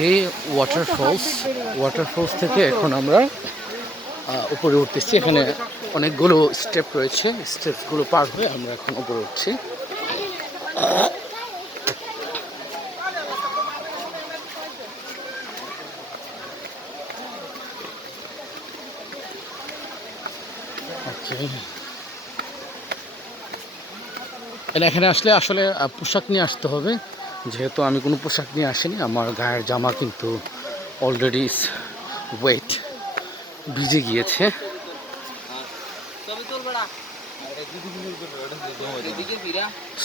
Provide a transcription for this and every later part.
ওকে, ওয়াটারফলস থেকে এখন আমরা উপরে উঠতেছি। এখানে অনেকগুলো স্টেপ রয়েছে, স্টেপসগুলো পার হয়ে আমরা এখন উপরে উঠছি। এখানে আসলে আসলে পোশাক নিয়ে আসতে হবে, যেহেতু আমি কোনো পোশাক নিয়ে আসিনি। আমার গায়ের জামা কিন্তু অলরেডি ওয়েট ভিজে গিয়েছে।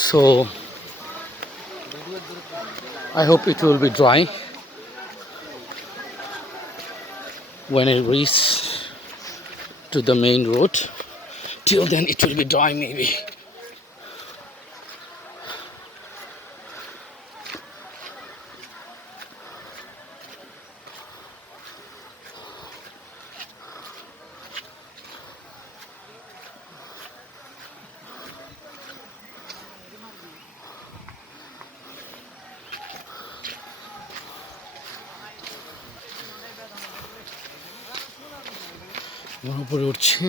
So I hope it will be dry when I reach to the main road. Till then it will be dry maybe. উপরে উঠছি।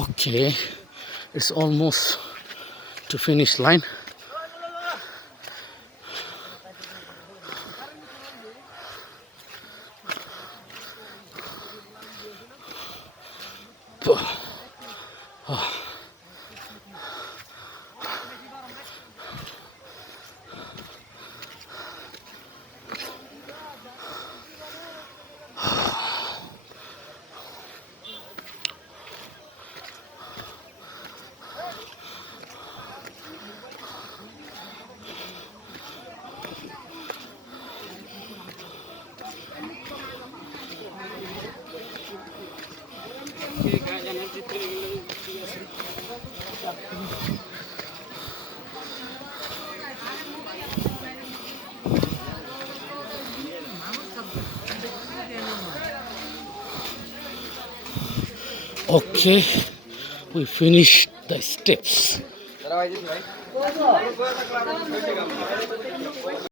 Okay, it's almost to finish line. Okay, we finished the steps.